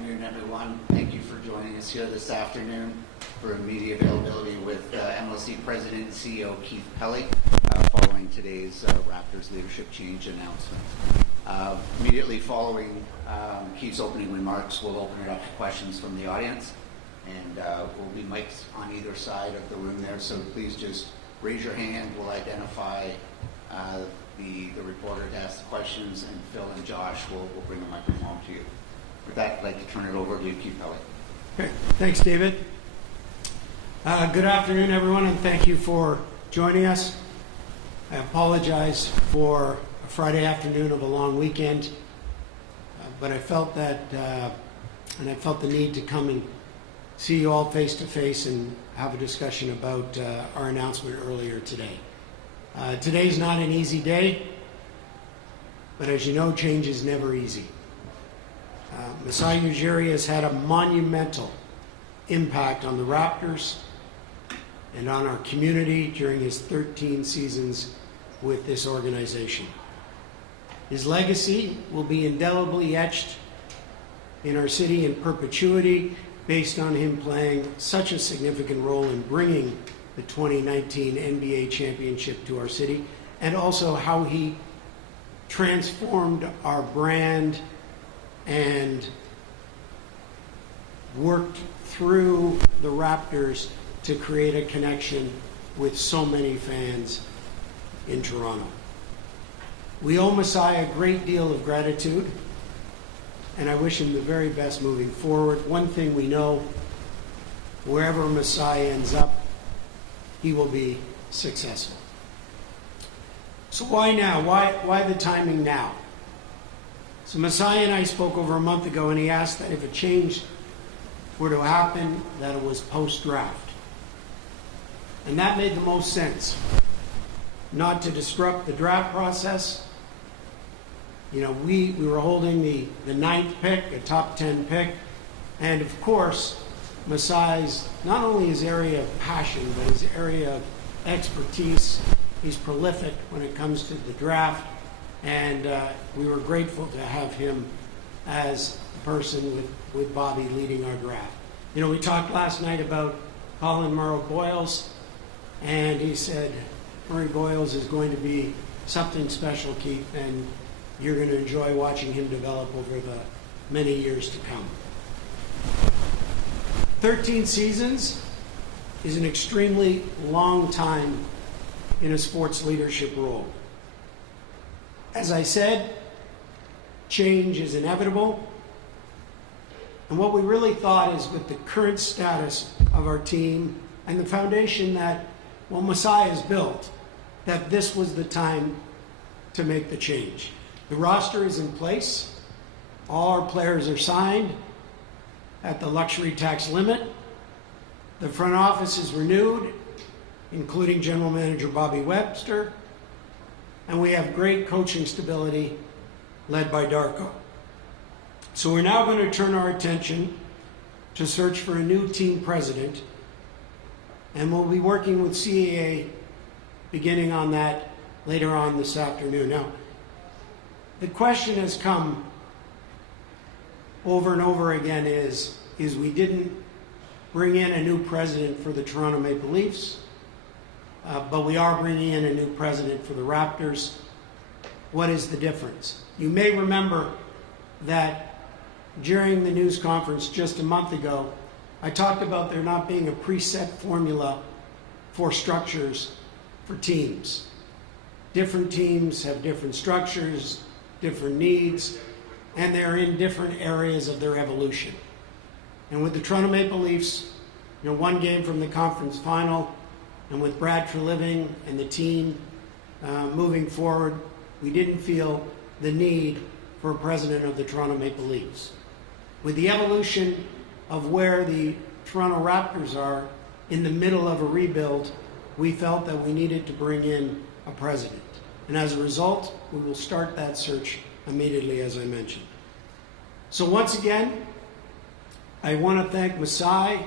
afternoon, everyone. Thank you for joining us here this afternoon for media availability with MLC President and CEO Keith Pelley following today's Raptors leadership change announcement. Immediately following Keith's opening remarks, we'll open it up to questions from the audience, and will be mics on either side of the room there, so please just raise your hand. We'll identify the reporter to ask the questions, and Phil and Josh will bring the microphone to you. With that, I'd like to turn it over to Keith Pelley. Okay, thanks, David. Good afternoon, everyone, and thank you for joining us. I apologize for a Friday afternoon of a long weekend, but I felt that, and I felt the need to come and see you all face to face and have a discussion about our announcement earlier today. Today's not an easy day, but as you know, change is never easy. Masai Ujiri has had a monumental impact on the Raptors and on our community during his 13 seasons with this organization. His legacy will be indelibly etched in our city in perpetuity based on him playing such a significant role in bringing the 2019 NBA championship to our city, and also how he transformed our brand and worked through the Raptors to create a connection with so many fans in Toronto. We owe Masai a great deal of gratitude, and I wish him the very best moving forward. One thing we know, wherever Masai ends up, he will be successful. So why now? Why the timing now? So Masai and I spoke over a month ago, and he asked that if a change were to happen, that it was post-draft. And that made the most sense. Not to disrupt the draft process. You know, we were holding the 9th pick, a top 10 pick, and of course, Masai's, not only his area of passion, but his area of expertise. He's prolific when it comes to the draft, and we were grateful to have him as a person with Bobby leading our draft. You know, we talked last night about Colin Murray-Boyles, and he said, Murray-Boyles is going to be something special, Keith, and you're going to enjoy watching him develop over the many years to come. 13 seasons is an extremely long time in a sports leadership role. As I said, change is inevitable. And what we really thought is, with the current status of our team and the foundation that, well, Masai has built, that this was the time to make the change. The roster is in place. All our players are signed at the luxury tax limit. The front office is renewed, including General Manager Bobby Webster, and we have great coaching stability led by Darko. So we're now going to turn our attention to search for a new team president, and we'll be working with CAA beginning on that later on this afternoon. Now, the question has come over and over again is we didn't bring in a new president for the Toronto Maple Leafs, but we are bringing in a new president for the Raptors. What is the difference? You may remember that during the news conference just a month ago, I talked about there not being a preset formula for structures for teams. Different teams have different structures, different needs, and they're in different areas of their evolution. And with the Toronto Maple Leafs, you know, one game from the conference final, and with Brad Treliving and the team moving forward, we didn't feel the need for a president of the Toronto Maple Leafs. With the evolution of where the Toronto Raptors are in the middle of a rebuild, we felt that we needed to bring in a president. And as a result, we will start that search immediately, as I mentioned. So once again, I want to thank Masai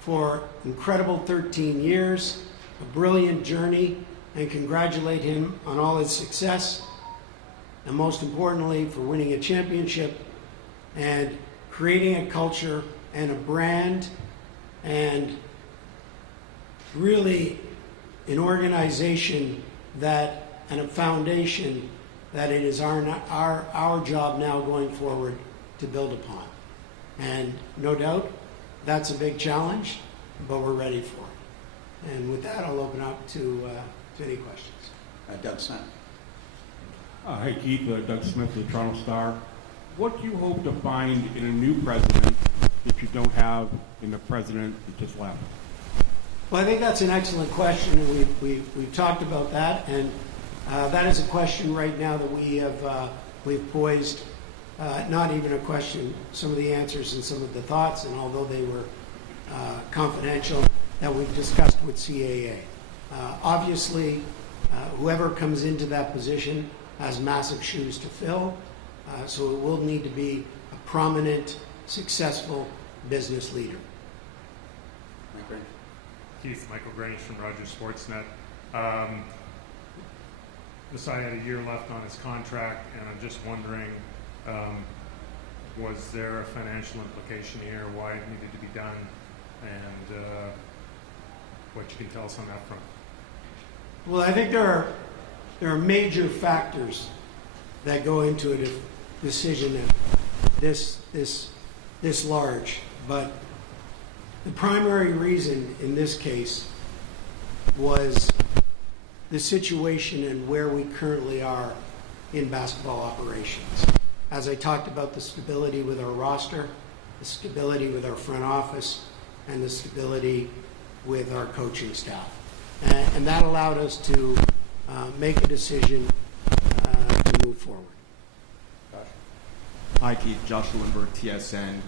for incredible 13 years, a brilliant journey, and congratulate him on all his success, and most importantly, for winning a championship and creating a culture and a brand and really an organization that, and a foundation that it is our job now going forward to build upon. And no doubt, that's a big challenge, but we're ready for it. And with that, I'll open up to any questions. Doug Smith. Hi, Keith. Doug Smith, the Toronto Star. What do you hope to find in a new president that you don't have in the president that just left? Well, I think that's an excellent question, and we've talked about that, and that is a question right now that we've poised. Not even a question, some of the answers and some of the thoughts, and although they were confidential, that we've discussed with CAA. Obviously, whoever comes into that position has massive shoes to fill, so it will need to be a prominent, successful business leader. Mike Green. Keith, Michael Grange from Rogers Sportsnet. This guy had a year left on his contract, and I'm just wondering, was there a financial implication here, why it needed to be done, and what you can tell us on that front? Well, I think there are major factors that go into a decision this large, but the primary reason in this case was the situation and where we currently are in basketball operations. As I talked about, the stability with our roster, the stability with our front office, and the stability with our coaching staff. And that allowed us to make a decision to move forward. Hi, Keith. Joshua Lindbergh, TSN.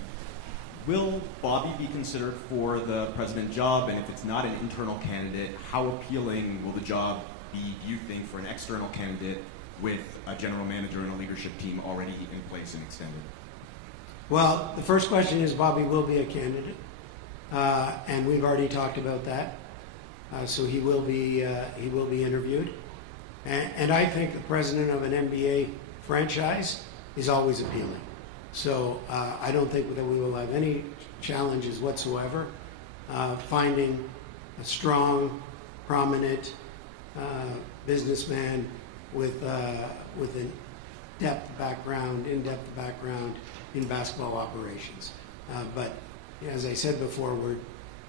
Will Bobby be considered for the president job? And if it's not an internal candidate, how appealing will the job be, do you think, for an external candidate with a general manager and a leadership team already in place and extended? Well, the first question is Bobby will be a candidate, and we've already talked about that. So he will be interviewed, and I think the president of an NBA franchise is always appealing. So I don't think that we will have any challenges whatsoever finding a strong, prominent businessman with an in-depth background in basketball operations. But as I said before, we're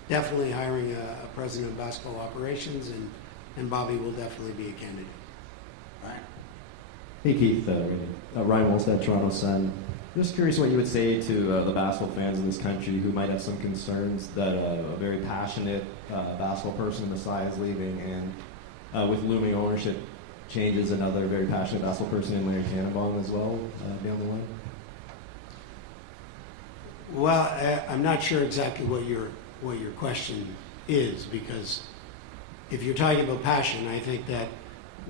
definitely hiring a president of basketball operations, and Bobby will definitely be a candidate. Ryan. Hey Keith, Ryan Wolstad, Toronto Sun. Just curious what you would say to the basketball fans in this country who might have some concerns that a very passionate basketball person, Masai, is leaving, and with looming ownership changes, another very passionate basketball person in Larry Tannenbaum as well down the line. Well, I'm not sure exactly what your question is, because if you're talking about passion, I think that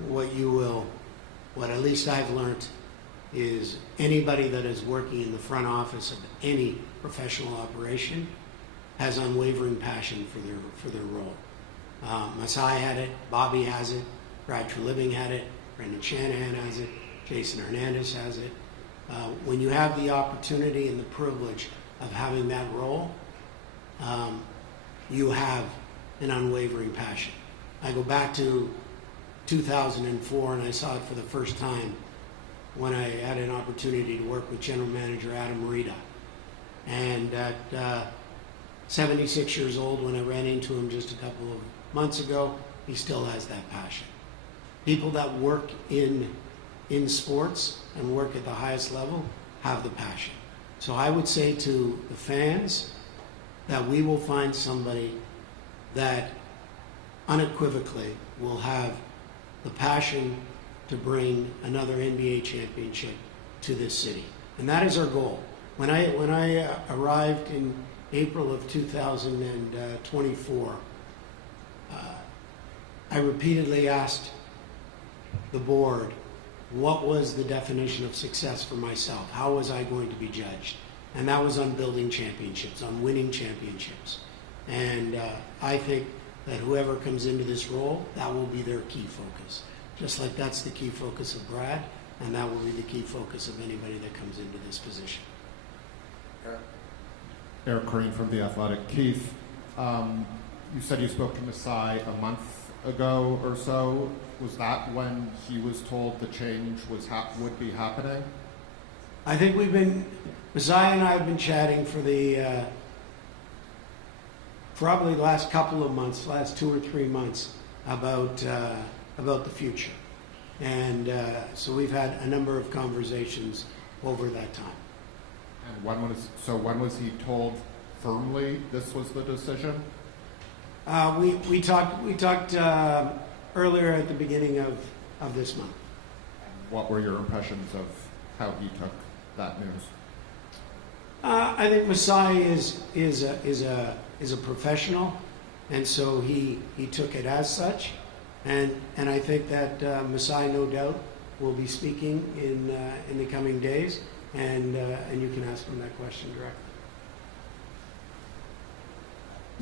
what at least I've learned is anybody that is working in the front office of any professional operation has unwavering passion for their role. Masai had it, Bobby has it, Brad Treliving had it, Brendan Shanahan has it, Jason Hernandez has it. When you have the opportunity and the privilege of having that role, you have an unwavering passion. I go back to 2004, and I saw it for the first time when I had an opportunity to work with General Manager Adam Rita. And at 76 years old, when I ran into him just a couple of months ago, he still has that passion. People that work in sports and work at the highest level have the passion. So I would say to the fans that we will find somebody that unequivocally will have the passion to bring another NBA championship to this city. And that is our goal. When I arrived in April of 2024, I repeatedly asked the board what was the definition of success for myself. How was I going to be judged? And that was on building championships, on winning championships. And I think that whoever comes into this role, that will be their key focus. Just like that's the key focus of Brad, and that will be the key focus of anybody that comes into this position. Eric Carney from The Athletic. Keith, you said you spoke to Masai a month ago or so. Was that when he was told the change would be happening? I think Masai and I have been chatting for the probably last couple of months, last 2 or 3 months, about the future. And so we've had a number of conversations over that time. And when was he told firmly this was the decision? We talked earlier at the beginning of this month. What were your impressions of how he took that news? I think Masai is a professional, and so he took it as such, and I think that Masai no doubt will be speaking in the coming days, and you can ask him that question directly.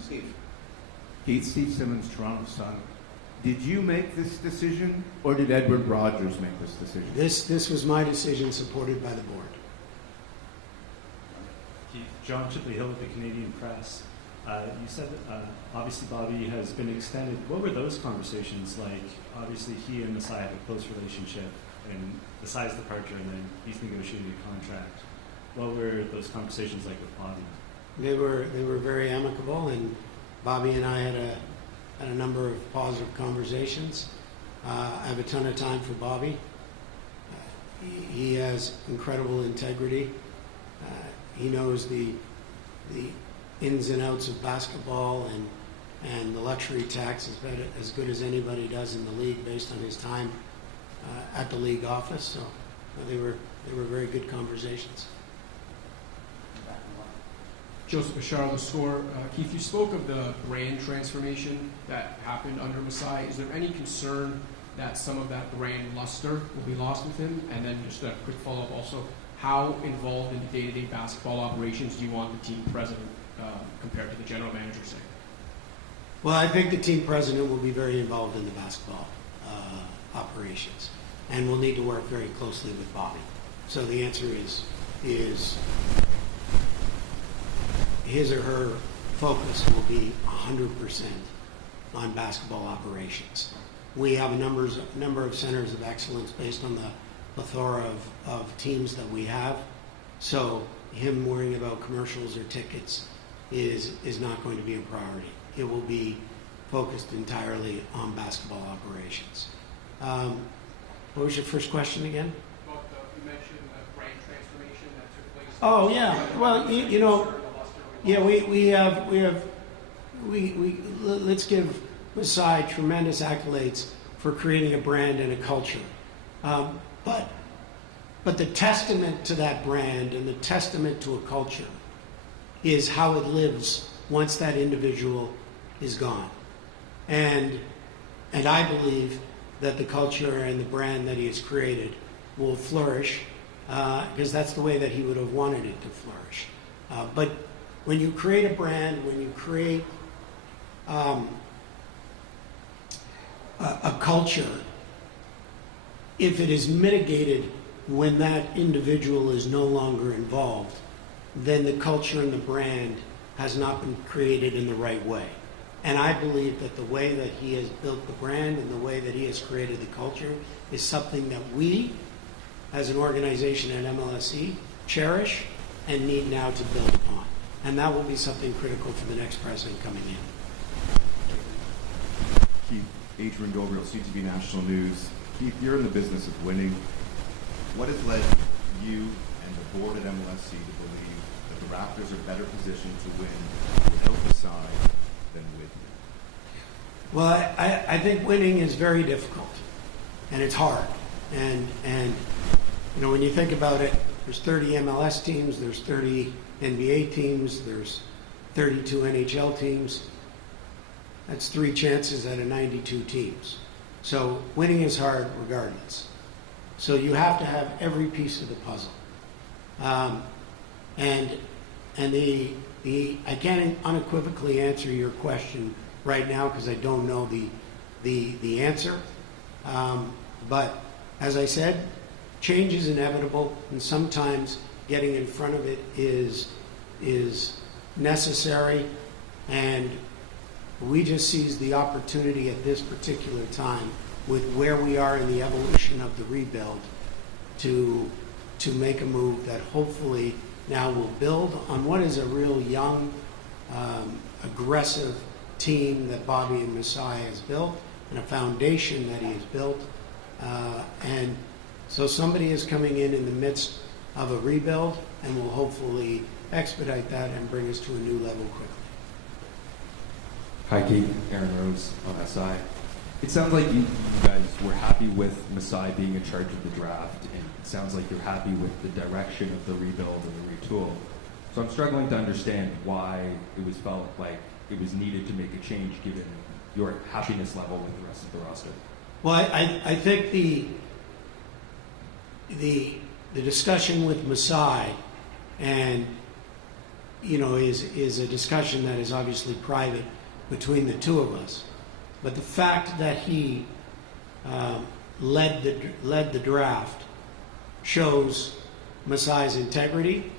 Steve. Steve Simmons, Toronto Sun. Did you make this decision, or did Edward Rogers make this decision? This was my decision, supported by the board. John Chipley-Hill with the Canadian Press. You said that obviously Bobby has been extended. What were those conversations like? Obviously he and Masai have a close relationship, and Masai's departure, and then he's negotiated a contract. What were those conversations like with Bobby? They were very amicable, and Bobby and I had a number of positive conversations. I have a ton of time for Bobby. He has incredible integrity. He knows the ins and outs of basketball, and the luxury tax is as good as anybody does in the league based on his time at the league office. So they were very good conversations. Joseph Bashar, The Score. Keith, you spoke of the brand transformation that happened under Masai. Is there any concern that some of that brand luster will be lost with him? And then just a quick follow-up also, how involved in the day-to-day basketball operations do you want the team president compared to the general manager, say? Well, I think the team president will be very involved in the basketball operations, and will need to work very closely with Bobby. So the answer is his or her focus will be 100% on basketball operations. We have a number of centers of excellence based on the plethora of teams that we have. So him worrying about commercials or tickets is not going to be a priority. It will be focused entirely on basketball operations. What was your first question again? About you mentioned the brand transformation that took place. Oh yeah. Well, you know, yeah, let's give Masai tremendous accolades for creating a brand and a culture. But the testament to that brand and the testament to a culture is how it lives once that individual is gone. And I believe that the culture and the brand that he has created will flourish because that's the way that he would have wanted it to flourish. But when you create a brand, when you create a culture, if it is mitigated when that individual is no longer involved, then the culture and the brand has not been created in the right way. And I believe that the way that he has built the brand and the way that he has created the culture is something that we, as an organization at MLSE, cherish and need now to build upon. And that will be something critical for the next president coming in. Keith, Adrian Gabriel, CTV National News. Keith, you're in the business of winning. What has led you and the board at MLSE to believe that the Raptors are better positioned to win without the side than with you? Well, I think winning is very difficult, and it's hard. And you know, when you think about it, there's 30 MLS teams, there's 30 NBA teams, there's 32 NHL teams. That's 3 chances out of 92 teams. So winning is hard regardless. So you have to have every piece of the puzzle. And I can't unequivocally answer your question right now because I don't know the answer. But as I said, change is inevitable, and sometimes getting in front of it is is necessary, and we just seized the opportunity at this particular time with where we are in the evolution of the rebuild to make a move that hopefully now will build on what is a real young, aggressive team that Bobby and Masai has built, and a foundation that he has built. And so somebody is coming in the midst of a rebuild and will hopefully expedite that and bring us to a new level quickly. Hi, Keith. Aaron Rose on SI. It sounds like you guys were happy with Masai being in charge of the draft, and it sounds like you're happy with the direction of the rebuild and the retool. So I'm struggling to understand why it was felt like it was needed to make a change given your happiness level with the rest of the roster. Well, I think the discussion with Masai and is a discussion that is obviously private between the two of us. But the fact that he led the draft shows Masai's integrity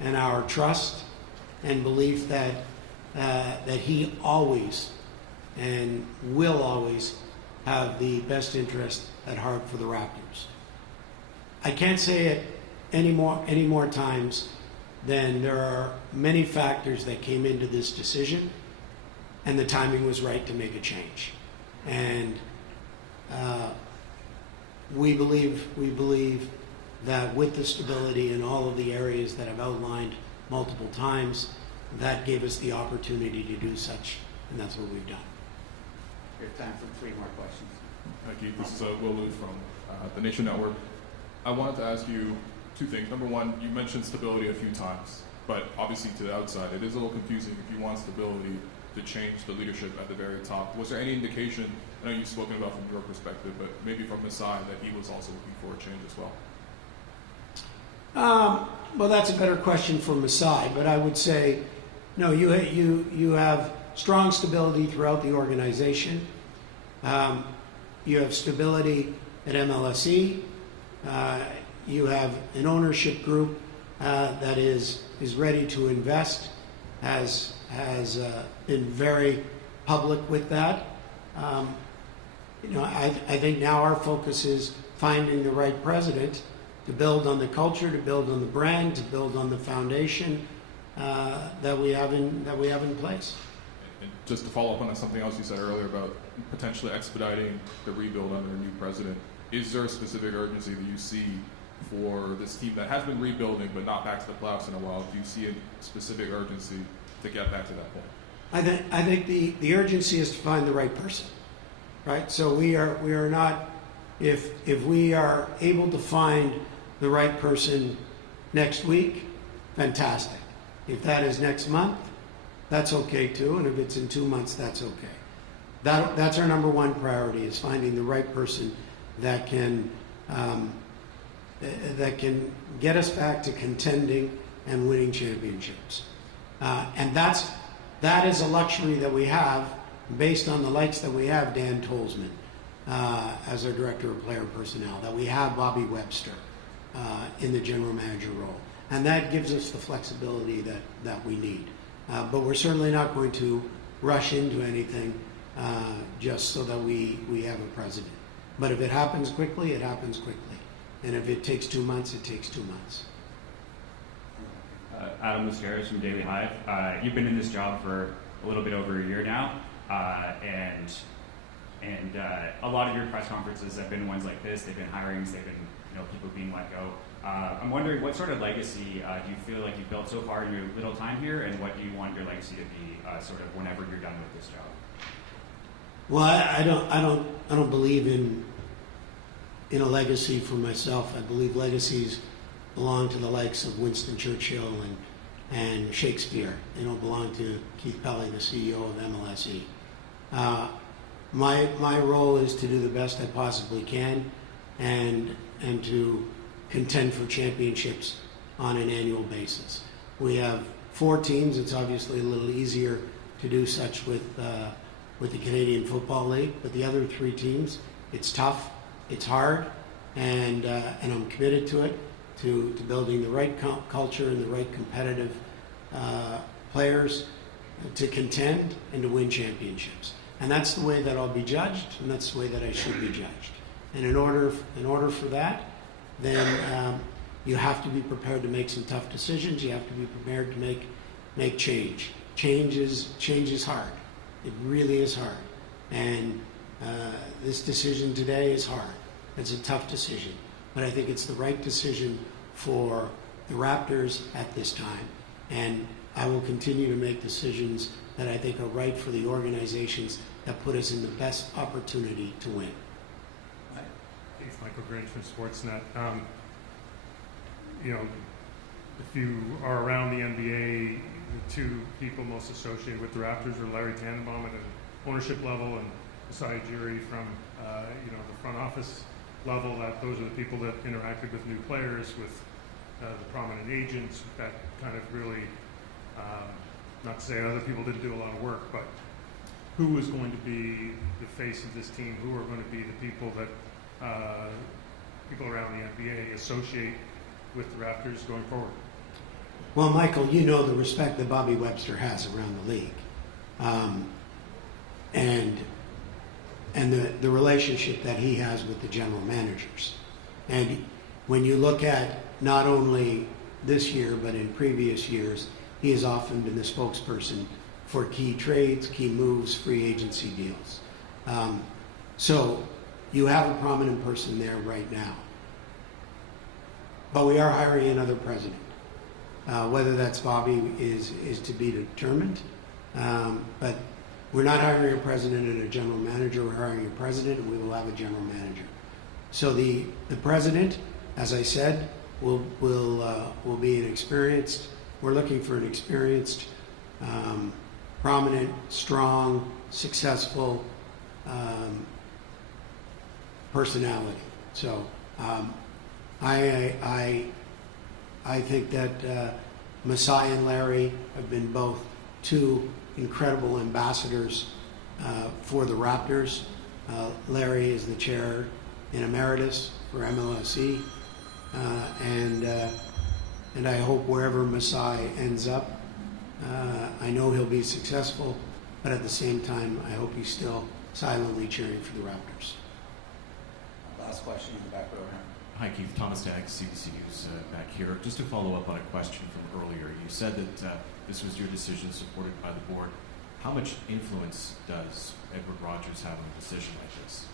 and our trust and belief that he always and will always have the best interest at heart for the Raptors. I can't say it any more times than there are many factors that came into this decision, and the timing was right to make a change. And we believe that with the stability in all of the areas that I've outlined multiple times, that gave us the opportunity to do such, and that's what we've done. We have time for 3 more questions. Hi, Keith. This is Will Luth from the Nation Network. I wanted to ask you 2 things. Number one, you mentioned stability a few times, but obviously to the outside, it is a little confusing if you want stability to change the leadership at the very top. Was there any indication, I know you've spoken about from your perspective, but maybe from Masai, that he was also looking for a change as well? Well, that's a better question for Masai, but I would say, no, you have strong stability throughout the organization. You have stability at MLSE. You have an ownership group that is ready to invest, has been very public with that. I think now our focus is finding the right president to build on the culture, to build on the brand, to build on the foundation that we have in place. And just to follow up on something else you said earlier about potentially expediting the rebuild under a new president, is there a specific urgency that you see for this team that has been rebuilding but not back to the playoffs in a while? Do you see a specific urgency to get back to that point? I think the urgency is to find the right person, right? So we are not, if we are able to find the right person next week, fantastic. If that is next month, that's okay too, and if it's in 2 months, that's okay. That's our number one priority, is finding the right person that can get us back to contending and winning championships. And that is a luxury that we have based on the likes that we have Dan Tolzman as our director of player personnel, that we have Bobby Webster in the general manager role. And that gives us the flexibility that we need. But we're certainly not going to rush into anything just so that we have a president. But if it happens quickly, it happens quickly. And if it takes 2 months, it takes 2 months. Adam Luscaris from Daily Hive. You've been in this job for a little bit over a year now, and a lot of your press conferences have been ones like this. They've been hirings, they've been people being let go. I'm wondering, what sort of legacy do you feel like you've built so far in your little time here, and what do you want your legacy to be sort of whenever you're done with this job? Well, I don't believe in a legacy for myself. I believe legacies belong to the likes of Winston Churchill and Shakespeare. They don't belong to Keith Pelley, the CEO of MLSE. My role is to do the best I possibly can and to contend for championships on an annual basis. We have 4 teams. It's obviously a little easier to do such with the Canadian Football League, but the other 3 teams, it's tough, it's hard, and I'm committed to it, to building the right culture and the right competitive players to contend and to win championships. And that's the way that I'll be judged, and that's the way that I should be judged. And in order for that, then you have to be prepared to make some tough decisions. You have to be prepared to make change. Change is hard. It really is hard. And this decision today is hard. It's a tough decision. But I think it's the right decision for the Raptors at this time. And I will continue to make decisions that I think are right for the organizations that put us in the best opportunity to win. Keith, Michael Grange from Sportsnet. You know, if you are around the NBA, the two people most associated with the Raptors are Larry Tannenbaum at an ownership level and Masai Ujiri from the front office level. Those are the people that interacted with new players, with the prominent agents. That kind of really, not to say other people didn't do a lot of work, but who is going to be the face of this team? Who are going to be the people that people around the NBA associate with the Raptors going forward? Well, Michael, you know the respect that Bobby Webster has around the league, and the relationship that he has with the general managers. And when you look at not only this year but in previous years, he has often been the spokesperson for key trades, key moves, free agency deals. So you have a prominent person there right now. But we are hiring another president. Whether that's Bobby is to be determined. But we're not hiring a president and a general manager. We're hiring a president, and we will have a general manager. So the president, as I said, will be an experienced. We're looking for an experienced, prominent, strong, successful personality. So I think that Masai and Larry have been both two incredible ambassadors for the Raptors. Larry is the chair in emeritus for MLSE, and I hope wherever Masai ends up, I know he'll be successful, but at the same time, I hope he's still silently cheering for the Raptors. Last question in the back row here. Hi, Keith. Thomas Dagg, CBC News back here. Just to follow up on a question from earlier, you said that this was your decision supported by the board. How much influence does Edward Rogers have on a decision like this?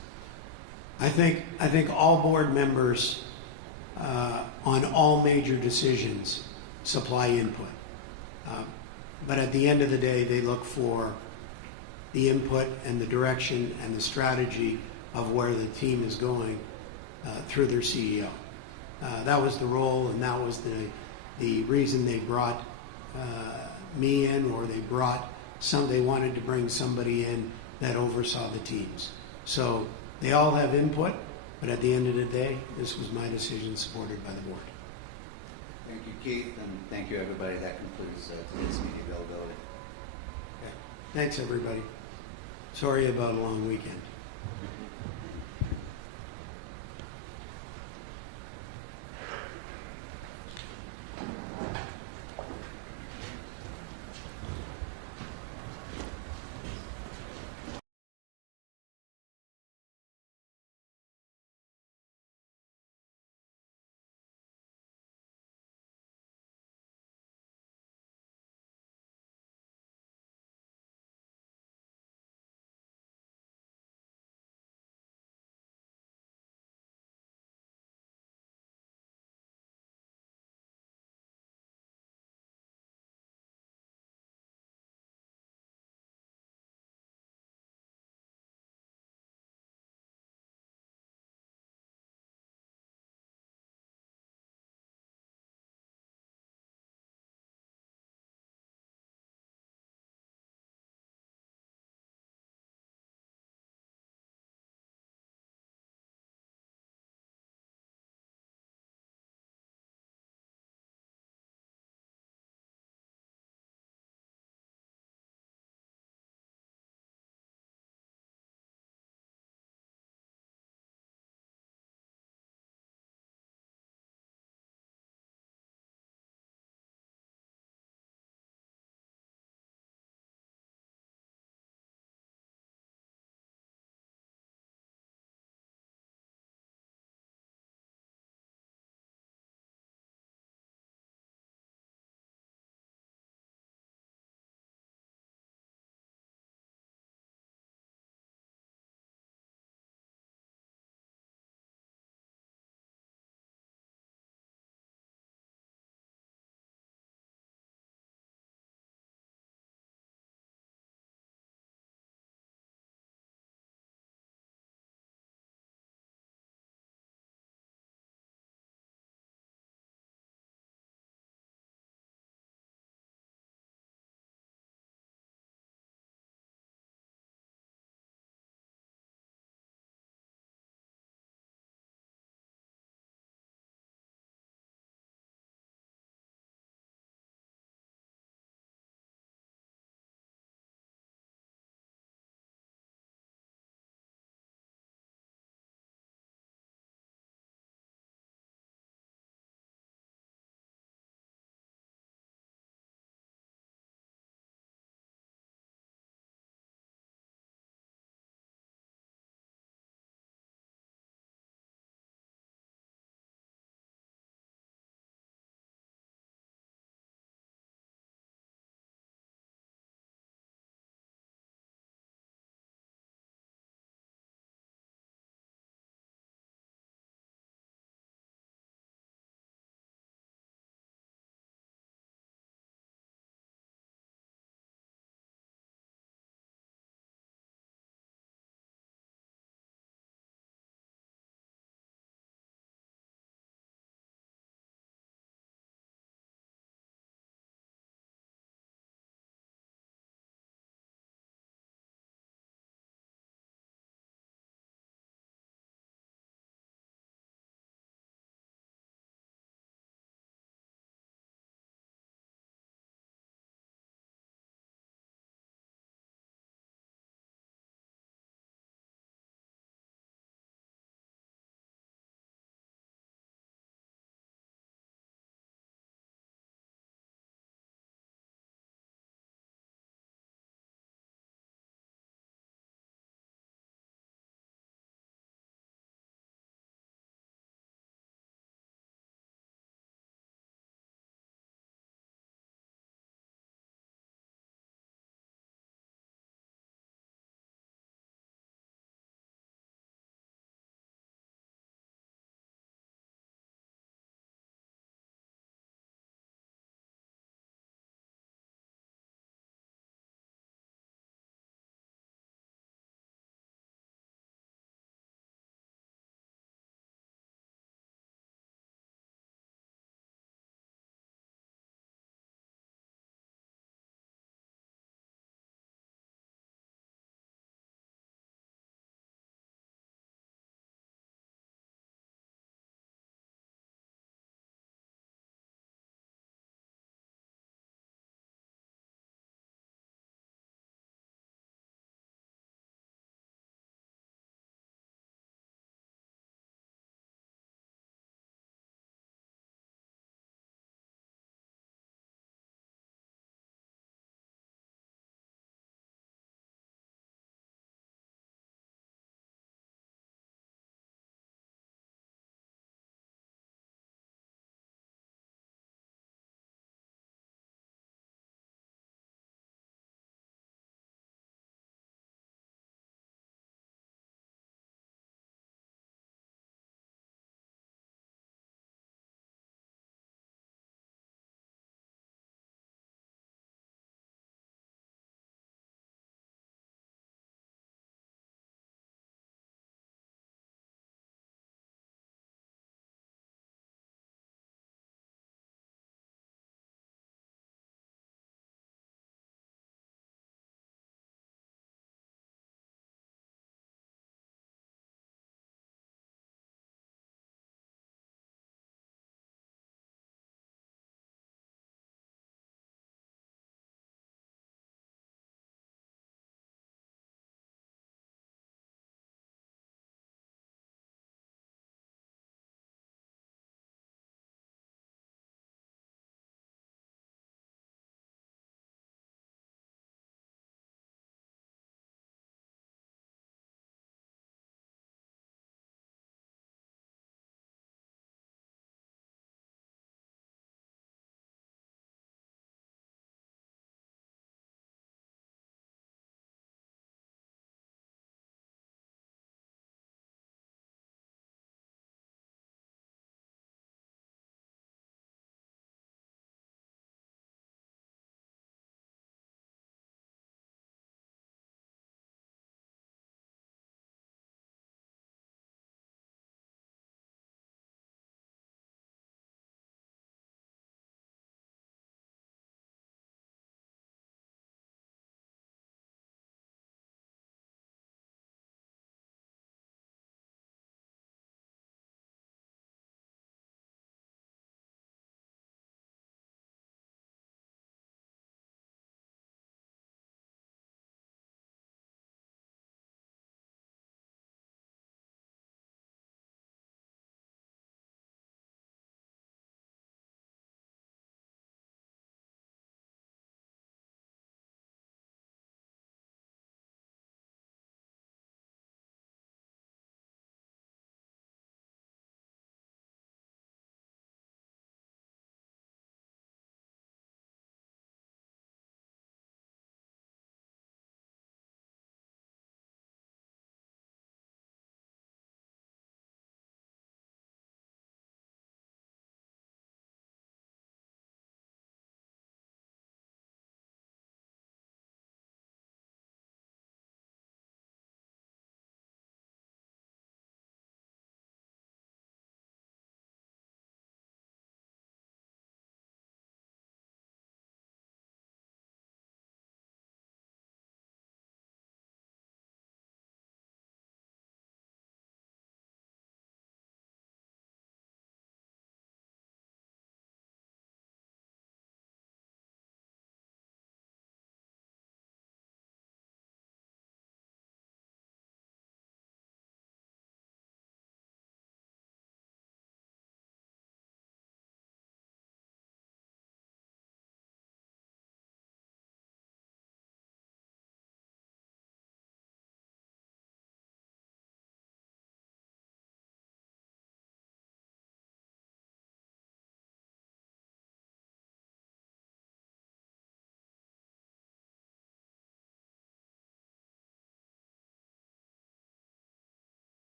I think all board members on all major decisions supply input. But at the end of the day, they look for the input and the direction and the strategy of where the team is going through their CEO. That was the role, and that was the reason they brought me in, or they wanted to bring somebody in that oversaw the teams. So they all have input, but at the end of the day, this was my decision supported by the board. Thank you, Keith, and thank you, everybody. That concludes today's media availability. Okay. Thanks, everybody. Sorry about a long weekend.